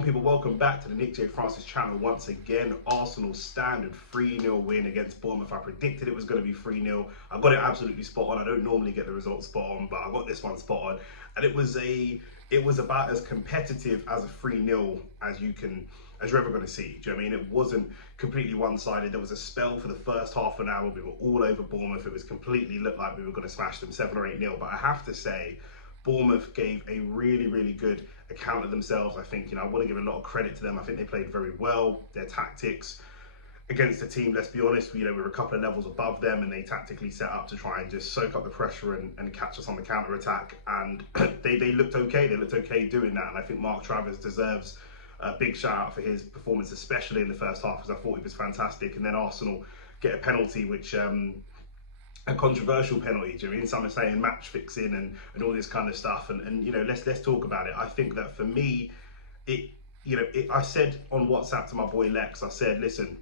on, people? Welcome back to the Nick J. Francis channel once again. Arsenal standard 3-0 win against Bournemouth. I predicted it was going to be 3-0. I got it absolutely spot on. I don't normally get the results spot on, but I got this one spot on. And it was about as competitive as a 3-0 as you're ever going to see. Do you know what I mean? It wasn't completely one-sided. There was a spell for the first half an hour. We were all over Bournemouth. It was completely looked like we were going to smash them 7 or 8-0. But I have to say, Bournemouth gave a really, really good account of themselves. I think, I want to give a lot of credit to them. I think they played very well. Their tactics against the team, let's be honest, we were a couple of levels above them, and they tactically set up to try and just soak up the pressure and catch us on the counter attack. And they looked okay. They looked okay doing that. And I think Mark Travers deserves a big shout out for his performance, especially in the first half, because I thought he was fantastic. And then Arsenal get a penalty, which a controversial penalty. Do you mean? Some are saying match fixing and all this kind of stuff. And let's talk about it. I think that for me, I said on WhatsApp to my boy Lex, I said, listen,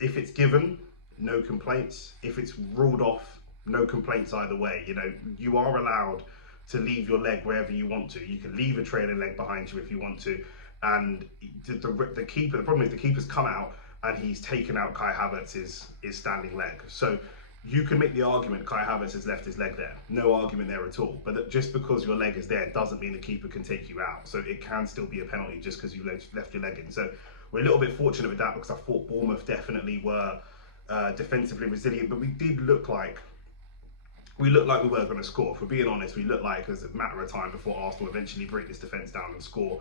if it's given, no complaints. If it's ruled off, no complaints either way. You are allowed to leave your leg wherever you want to. You can leave a trailing leg behind you if you want to. And the keeper, the problem is the keeper's come out and he's taken out Kai Havertz's standing leg. So you can make the argument Kai Havertz has left his leg there. No argument there at all. But just because your leg is there doesn't mean the keeper can take you out. So it can still be a penalty just because you left your leg in. So we're a little bit fortunate with that, because I thought Bournemouth definitely were defensively resilient. But we did look like we were going to score. If we're being honest, we looked like it was a matter of time before Arsenal eventually break this defence down and score.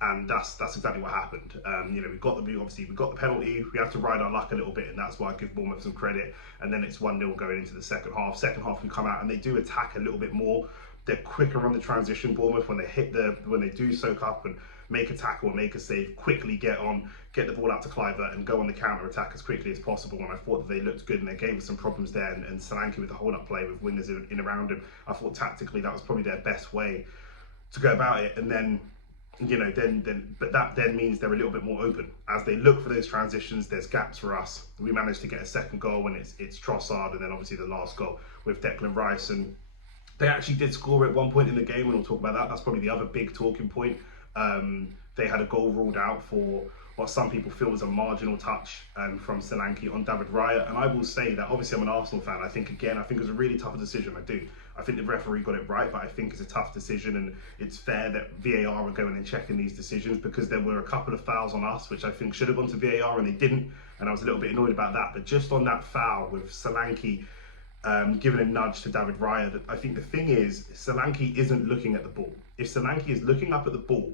And that's exactly what happened. We got the penalty. We have to ride our luck a little bit, and that's why I give Bournemouth some credit. And then it's 1-0 going into the second half. Second half, we come out and they do attack a little bit more. They're quicker on the transition. Bournemouth, when they do soak up and make a tackle or make a save, quickly get the ball out to Kluivert and go on the counter attack as quickly as possible. And I thought that they looked good, and they gave us some problems there. And Solanke with the hold up play with wingers in around him, I thought tactically that was probably their best way to go about it. And then but that then means they're a little bit more open as they look for those transitions. There's gaps for us. We managed to get a second goal when it's Trossard, and then obviously the last goal with Declan Rice. And they actually did score at one point in the game, and we'll talk about that. That's probably the other big talking point. They had a goal ruled out for what some people feel was a marginal touch from Solanke on David Raya. And I will say that, obviously I'm an Arsenal fan. I think it was a really tough decision. I think the referee got it right, but I think it's a tough decision, and it's fair that VAR are going and checking these decisions, because there were a couple of fouls on us which I think should have gone to VAR and they didn't, and I was a little bit annoyed about that. But just on that foul with Solanke giving a nudge to David Raya, I think the thing is Solanke isn't looking at the ball. If Solanke is looking up at the ball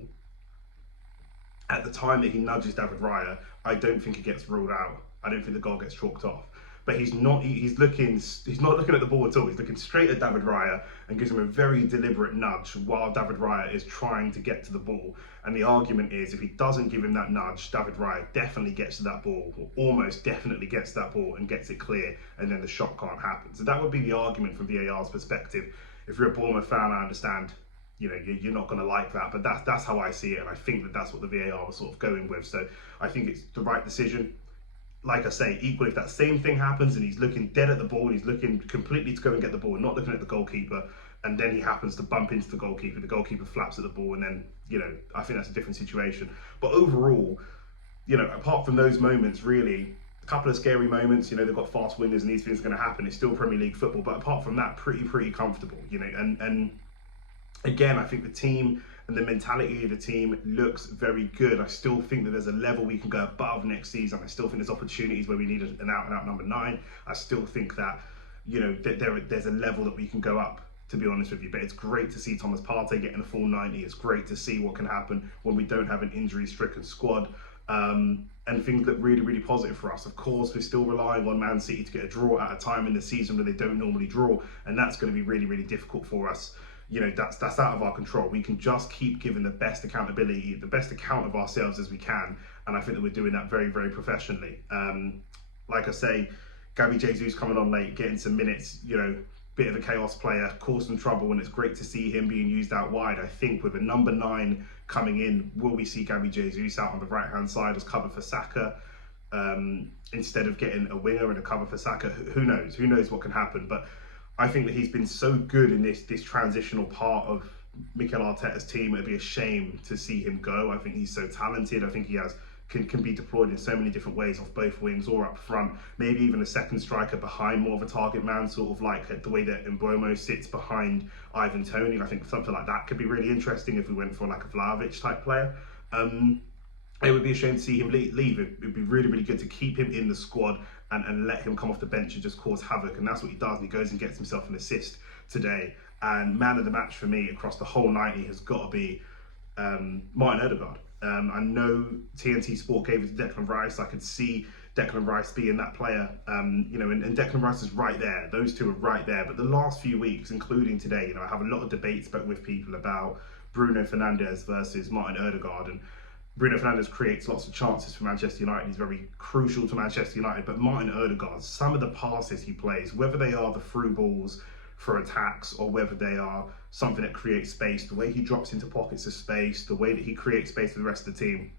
at the time that he nudges David Raya, I don't think it gets ruled out. I don't think the goal gets chalked off. But he's not looking at the ball at all. He's looking straight at David Raya and gives him a very deliberate nudge while David Raya is trying to get to the ball. And the argument is, if he doesn't give him that nudge, David Raya definitely gets to that ball, or almost definitely gets to that ball and gets it clear, and then the shot can't happen. So that would be the argument from VAR's perspective. If you're a Bournemouth fan, I understand, you're not going to like that, but that's how I see it, and I think that that's what the VAR was sort of going with. So I think it's the right decision. Like I say, equally, if that same thing happens and he's looking dead at the ball, he's looking completely to go and get the ball, not looking at the goalkeeper, and then he happens to bump into the goalkeeper flaps at the ball, and then, I think that's a different situation. But overall, apart from those moments, really, a couple of scary moments, they've got fast wingers and these things are going to happen. It's still Premier League football, but apart from that, pretty comfortable, and again, I think the team and the mentality of the team looks very good. I still think that there's a level we can go above next season. I still think there's opportunities where we need an out-and-out number 9. I still think that, there's a level that we can go up, to be honest with you. But it's great to see Thomas Partey getting a full 90. It's great to see what can happen when we don't have an injury-stricken squad. And things look really positive for us. Of course, we're still relying on Man City to get a draw at a time in the season where they don't normally draw, and that's going to be really difficult for us. That's out of our control. We can just keep giving the best accountability, the best account of ourselves as we can, and I think that we're doing that very professionally. Like I say, Gabby Jesus coming on late, getting some minutes, bit of a chaos player, caused some trouble, and it's great to see him being used out wide. I think with a number 9 coming in, will we see Gabby Jesus out on the right-hand side as cover for Saka, instead of getting a winger and a cover for Saka? Who knows? Who knows what can happen? But I think that he's been so good in this transitional part of Mikel Arteta's team. It'd be a shame to see him go. I think he's so talented. I think he can be deployed in so many different ways off both wings or up front. Maybe even a second striker behind more of a target man, sort of like the way that Mbeumo sits behind Ivan Toney. I think something like that could be really interesting if we went for like a Vlahovic type player. It would be a shame to see him leave. It'd be really, really good to keep him in the squad and let him come off the bench and just cause havoc. And that's what he does. And he goes and gets himself an assist today. And man of the match for me across the whole 90 has got to be Martin Odegaard. I know TNT Sport gave it to Declan Rice. I could see Declan Rice being that player, and Declan Rice is right there. Those two are right there. But the last few weeks, including today, I have a lot of debates with people about Bruno Fernandes versus Martin Odegaard. And Bruno Fernandes creates lots of chances for Manchester United. He's very crucial to Manchester United. But Martin Odegaard, some of the passes he plays, whether they are the through balls for attacks or whether they are something that creates space, the way he drops into pockets of space, the way that he creates space for the rest of the team,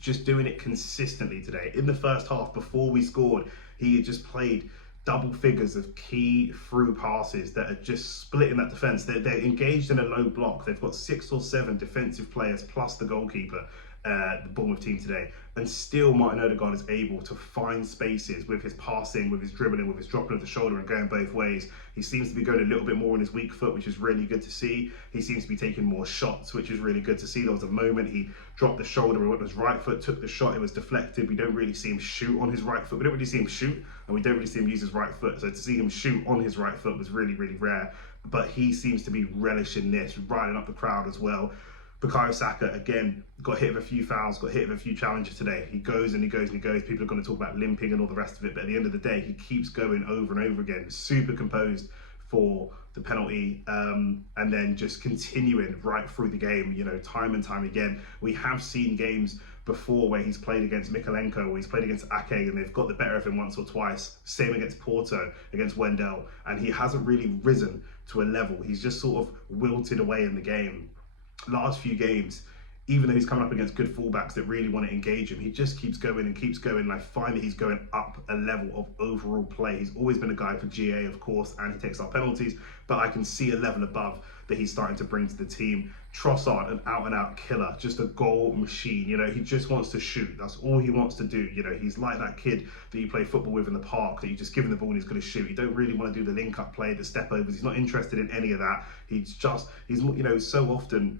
just doing it consistently today. In the first half, before we scored, he had just played double figures of key through passes that are just splitting that defence. They're engaged in a low block. They've got 6 or 7 defensive players plus the goalkeeper, the Bournemouth team today, and still Martin Odegaard is able to find spaces with his passing, with his dribbling, with his dropping of the shoulder and going both ways. He seems to be going a little bit more on his weak foot, which is really good to see. He seems to be taking more shots, which is really good to see. There was a moment he dropped the shoulder and went on his right foot, took the shot, it was deflected. We don't really see him shoot on his right foot. We don't really see him shoot, and we don't really see him use his right foot. So to see him shoot on his right foot was really, really rare. But he seems to be relishing this, riding up the crowd as well. Bukayo Saka, again, got hit with a few fouls, got hit with a few challenges today. He goes and he goes and he goes. People are going to talk about limping and all the rest of it, but at the end of the day, he keeps going over and over again, super composed for the penalty, and then just continuing right through the game, time and time again. We have seen games before where he's played against Mikalenko or he's played against Ake and they've got the better of him once or twice. Same against Porto, against Wendell, and he hasn't really risen to a level. He's just sort of wilted away in the game. Last few games, even though he's coming up against good fullbacks that really want to engage him, he just keeps going and keeps going, and I find that he's going up a level of overall play. He's always been a guy for GA, of course, and he takes our penalties, but I can see a level above that he's starting to bring to the team. Trossard, an out-and-out killer, just a goal machine. He just wants to shoot. That's all he wants to do. He's like that kid that you play football with in the park, that you just give him the ball and he's going to shoot. You don't really want to do the link-up play, the step-overs. He's not interested in any of that. He's so often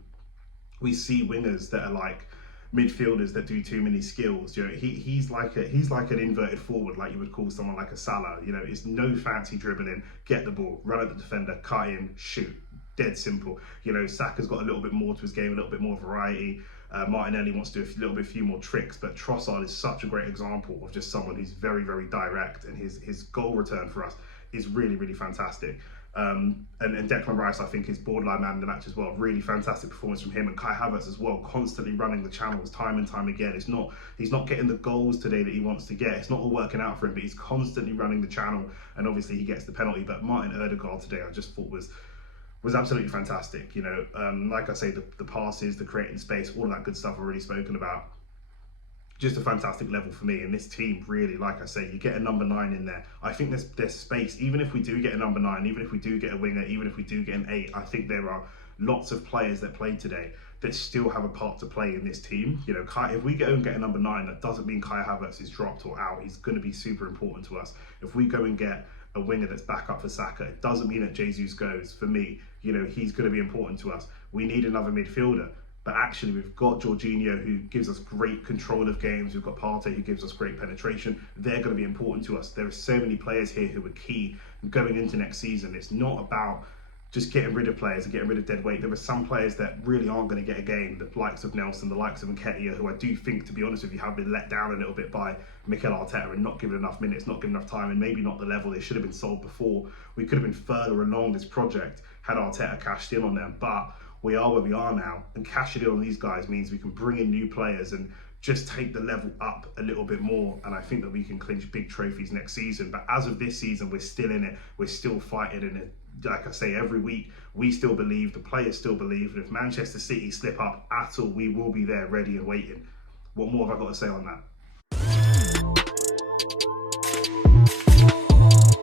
we see wingers that are like midfielders that do too many skills. He's like an inverted forward, like you would call someone like a Salah. It's no fancy dribbling, get the ball, run at the defender, cut in, shoot. Dead simple. Saka's got a little bit more to his game, a little bit more variety. Martinelli wants to do a few more tricks, but Trossard is such a great example of just someone who's very, very direct, and his goal return for us is really, really fantastic. And Declan Rice, I think, is borderline man of the match as well. Really fantastic performance from him, and Kai Havertz as well, constantly running the channels time and time again. He's not getting the goals today that he wants to get. It's not all working out for him, but he's constantly running the channel, and obviously he gets the penalty. But Martin Odegaard today, I just thought was absolutely fantastic. Like I say, the passes, the creating space, all of that good stuff I've already spoken about. Just a fantastic level for me. And this team, really, like I say, you get a number 9 in there. I think there's space. Even if we do get a number 9, even if we do get a winger, even if we do get an 8, I think there are lots of players that played today that still have a part to play in this team. If we go and get a number 9, that doesn't mean Kai Havertz is dropped or out. He's going to be super important to us. If we go and get a winger that's back up for Saka, it doesn't mean that Jesus goes. For me, he's going to be important to us. We need another midfielder. But actually, we've got Jorginho, who gives us great control of games. We've got Partey, who gives us great penetration. They're going to be important to us. There are so many players here who are key going into next season. It's not about just getting rid of players and getting rid of dead weight. There are some players that really aren't going to get a game, the likes of Nelson, the likes of Nketiah, who I do think, to be honest with you, have been let down a little bit by Mikel Arteta and not given enough minutes, not given enough time, and maybe not the level. They should have been sold before. We could have been further along this project had Arteta cashed in on them. But we are where we are now, and cashing in on these guys means we can bring in new players and just take the level up a little bit more, and I think that we can clinch big trophies next season. But as of this season, we're still in it, we're still fighting in it. Like I say, every week, we still believe, the players still believe, and if Manchester City slip up at all, we will be there ready and waiting. What more have I got to say on that?